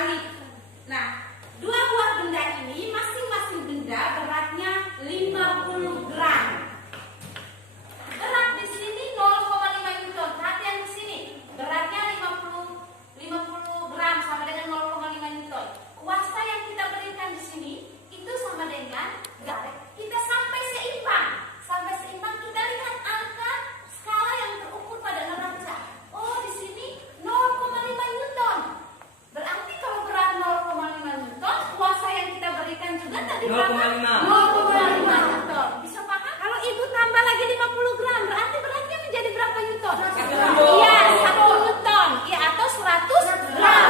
kali. Nah, dua buah benda ini masing-masing benda beratnya 50 gram. Berat di sini 0,5 Newton. Perhatian di sini. Beratnya 50 gram sama dengan 0,5 Newton. Kuasa yang kita berikan di sini itu sama dengan kita sampai seimbang. Sampai seimbang kita lihat angka skala yang terukur pada neraca. Oh, di sini 0,5 Newton. Berarti kalau berat 0,5 Newton, kuasa yang kita berikan juga tadi berapa? 0,5 Newton. Bisa paham? Kalau ibu tambah lagi 50 gram, berarti beratnya menjadi berapa Newton? Iya, 1 Newton. Iya, atau 100 gram.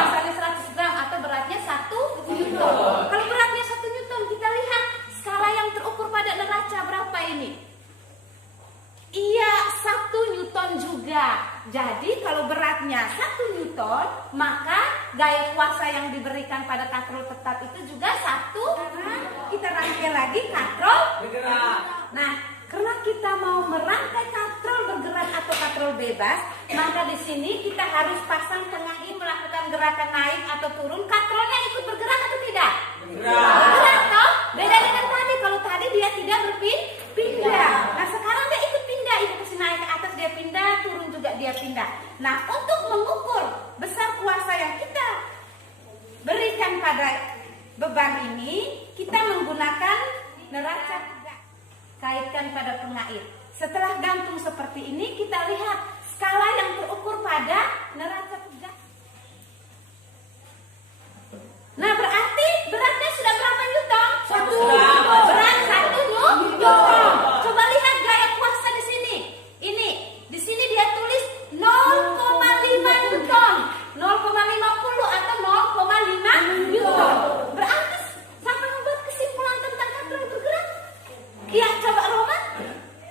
Misalnya 100 gram atau beratnya 1 Newton. Kalau beratnya 1 Newton, kita lihat skala yang terukur pada neraca berapa ini? Iya, 1 Newton juga. Jadi kalau beratnya 1 Newton, maka gaya kuasa yang diberikan pada katrol tetap itu juga 1. Kita rangkai lagi katrol bergerak. Nah, karena kita mau merangkai katrol bergerak atau katrol bebas, maka di sini kita harus pasang pengait melakukan gerakan naik atau turun. Katrolnya ikut bergerak atau tidak? Bergerak toh? Beda dengan tadi. Kalau tadi dia tidak berpindah. Nah, sekarang dia ikut pindah. Ibu kasih naik ke atas, dia pindah, turun juga dia pindah. Nah, untuk mengukur besar kuasa yang kita berikan pada beban ini, kita menggunakan neraca kaitkan pada pengait. Setelah gantung seperti ini, kita lihat skala yang terukur pada neraca pegang. Nah, berarti beratnya sudah berapa Newton? 1 Newton. Berat 1 Newton. Coba lihat gaya kuasa di sini. Ini, di sini dia tulis 0,5 Newton. 0,50 atau 0,5 Newton. Berarti sampai membuat kesimpulan tentang katrol bergerak. Iya, coba Roman.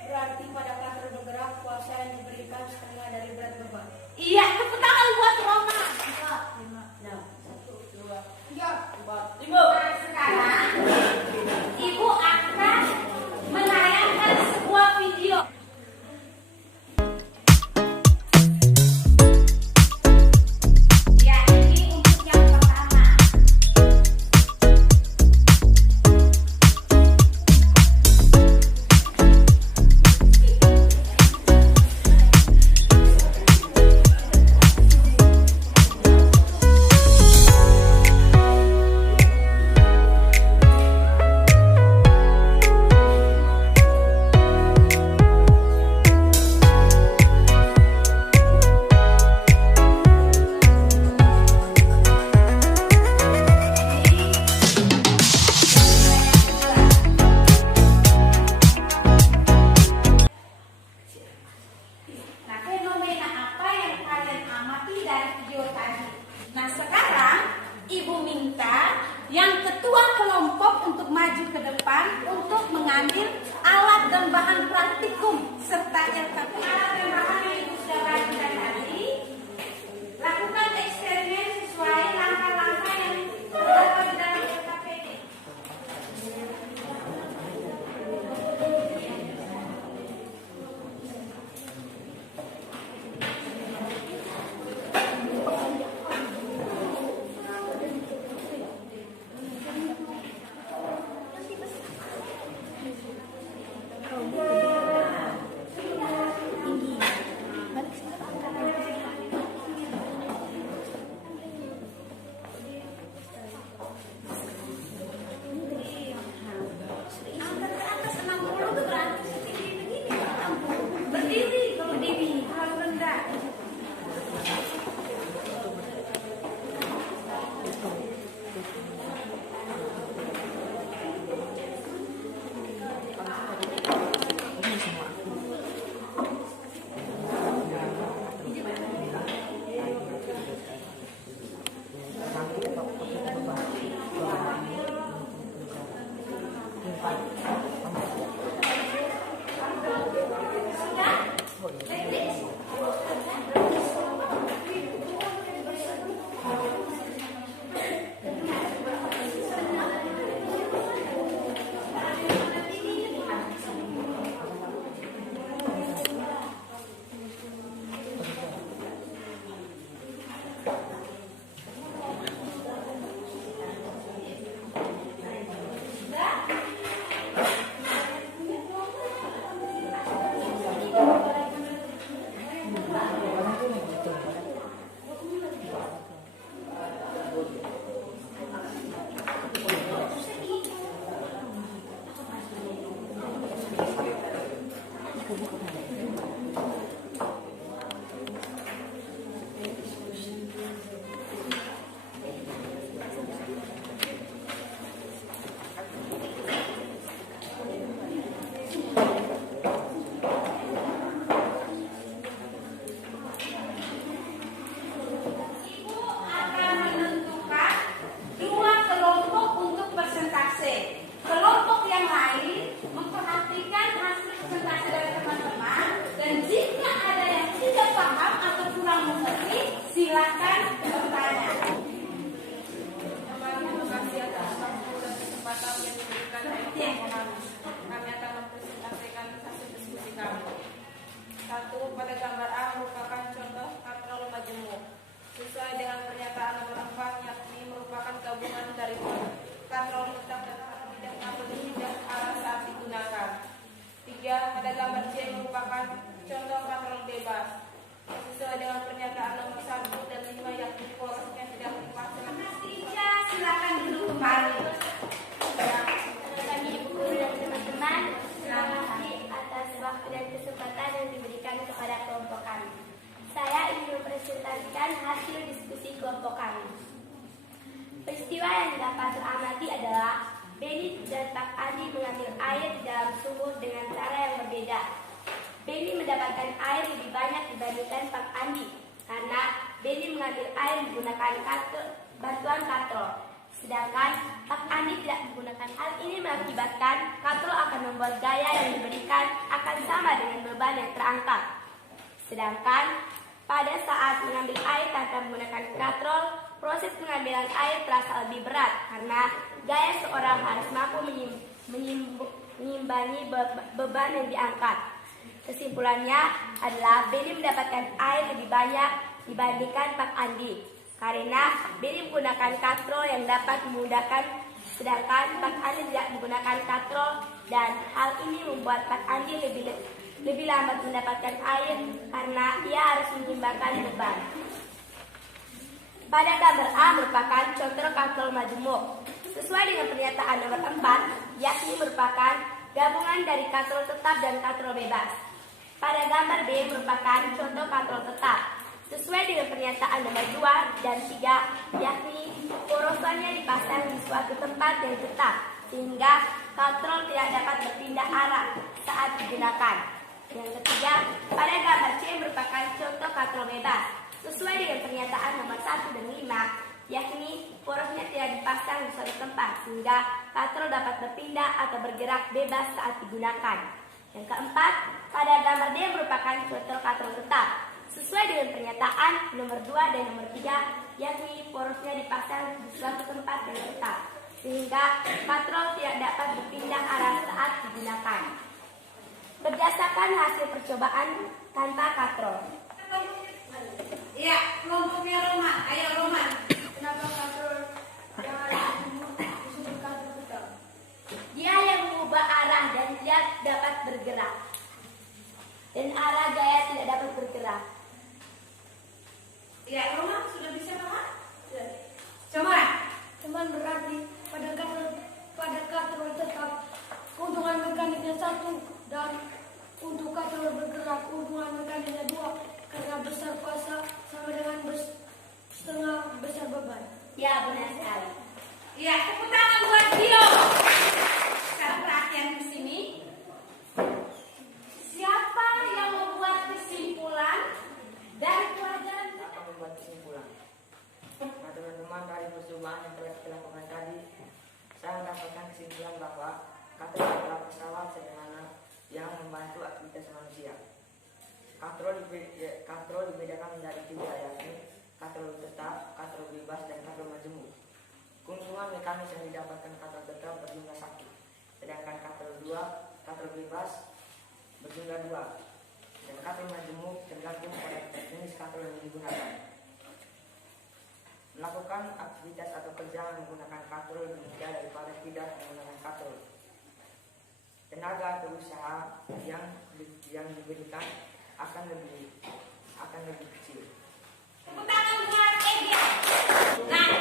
Berarti pada katrol bergerak kuasa yang diberikan setengah dari berat beban. Iya, tepuk tangan buat Roman. 4, 5, 6, 1, 2, 3, 4, 5. Nah, sekarang Ibu akan menayangkan sebuah video. Ya, ini untuk yang pertama. Nah, fenomena apa yang kalian amati dari video tadi? Nah, sekarang Ibu minta yang ketua kelompok untuk maju ke depan untuk mengambil alat dan bahan praktikum serta LKP. Alat dan bahan yang Ibu sudah bagikan tadi, lakukan eksperimen sesuai langkah-langkah yang terdapat di dalam LKPD. katrol tetap tidak berpindah arah saat digunakan. 3. Pada gambar C merupakan contoh katrol bebas sesuai dengan pernyataan nomor 1 dan 5 yakni porosnya tidak dipasang. Mas Ija, silakan duduk kembali. Kami ibu guru dan teman-teman, terima kasih atas waktu dan kesempatan yang diberikan kepada kelompok kami. Saya ingin mempresentasikan hasil diskusi kelompok kami. Peristiwa yang dapat teramati adalah Benny dan Pak Andi mengambil air di dalam sumur dengan cara yang berbeda. Benny mendapatkan air lebih banyak dibandingkan Pak Andi karena Benny mengambil air menggunakan bantuan katrol. Sedangkan Pak Andi tidak menggunakan. Hal ini mengakibatkan katrol akan membuat gaya yang diberikan akan sama dengan beban yang terangkat. Sedangkan pada saat mengambil air tanpa menggunakan katrol, proses pengambilan air terasa lebih berat karena gaya seorang harus mampu menyimbangi beban yang diangkat. Kesimpulannya adalah Benny mendapatkan air lebih banyak dibandingkan Pak Andi karena Benny menggunakan katrol yang dapat memudahkan, sedangkan Pak Andi tidak menggunakan katrol, dan hal ini membuat Pak Andi lebih lambat mendapatkan air karena ia harus menyimbangkan beban. Pada gambar A merupakan contoh katrol majemuk sesuai dengan pernyataan nomor 4, yakni merupakan gabungan dari katrol tetap dan katrol bebas. Pada gambar B merupakan contoh katrol tetap sesuai dengan pernyataan nomor 2 dan 3, yakni porosannya dipasang di suatu tempat yang tetap sehingga katrol tidak dapat berpindah arah saat digunakan. Yang ketiga, pada gambar C merupakan contoh katrol bebas sesuai dengan pernyataan nomor 1 dan 5, yakni porosnya tidak dipasang di suatu tempat sehingga katrol dapat berpindah atau bergerak bebas saat digunakan. Yang keempat, pada gambar D merupakan contoh katrol tetap sesuai dengan pernyataan nomor 2 dan nomor 3, yakni porosnya dipasang di suatu tempat yang tetap sehingga katrol tidak dapat berpindah arah saat digunakan. Berdasarkan hasil percobaan tanpa katrol. Iya, kelompoknya Roma. Ayo Roma. Kenapa katrol yang ada disebut katrol tetap? Dia yang mengubah arah dan tidak dapat bergerak. Dan arah gaya tidak dapat bergerak. Iya, Roma sudah bisa Roma? Coba. Teman berarti pada katrol tetap keuntungan mekaniknya 1 dan untuk katrol bergerak keuntungan mekaniknya 2 karena besar kuasa sama dengan setengah besar beban. Ya, benar sekali. Iya, tepuk tangan buat Dio. Sekarang perhatian di sini. Siapa yang membuat kesimpulan dari pelajaran? Akan membuat kesimpulan. Nah, teman-teman, dari percobaan yang telah kita lakukan tadi, saya mendapatkan kesimpulan bahwa katrol adalah pesawat sederhana yang membantu aktivitas manusia. Katrol dibedakan menjadi 3, yakni katrol tetap, katrol bebas, dan katrol majemuk. Keuntungan mekanis yang didapatkan katrol tetap berjumlah 1, sedangkan katrol 2, katrol bebas berjumlah 2, dan katrol majemuk tergantung pada jenis katrol yang digunakan. Melakukan aktivitas atau kerja menggunakan katrol lebih mudah daripada tidak menggunakan katrol. Tenaga atau usaha yang diberikan akan lebih kecil. Tepuk tangan buat Ega. Nah,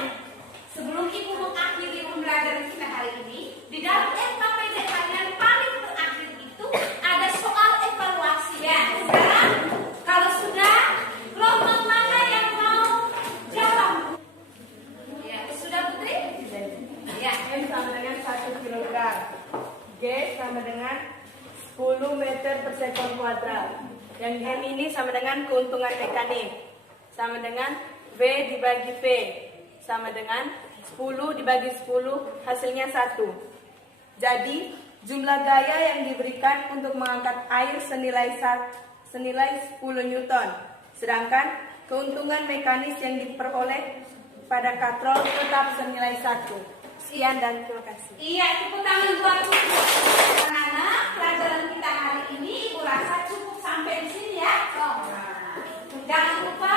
sebelum Ibu mengakhiri pembelajaran kita hari ini, di dalam LKPD kalian paling terakhir itu ada soal evaluasi. Ya, sekarang kalau sudah, kelompok mana yang mau jawab? Ya, sudah Putri? Ya. M sama dengan 1 kilogram, G sama dengan 10 meter per sekon kuadrat. Yang M ini sama dengan keuntungan mekanik, sama dengan V dibagi V, sama dengan 10 dibagi 10, hasilnya 1. Jadi, jumlah gaya yang diberikan untuk mengangkat air senilai 10 Newton. Sedangkan keuntungan mekanis yang diperoleh pada katrol tetap senilai 1. Sekian dan terima kasih. Iya, tepuk tangan buat Putri. Anak-anak, pelajaran kita hari ini Ibu rasa cukup sampai di sini ya. Jangan lupa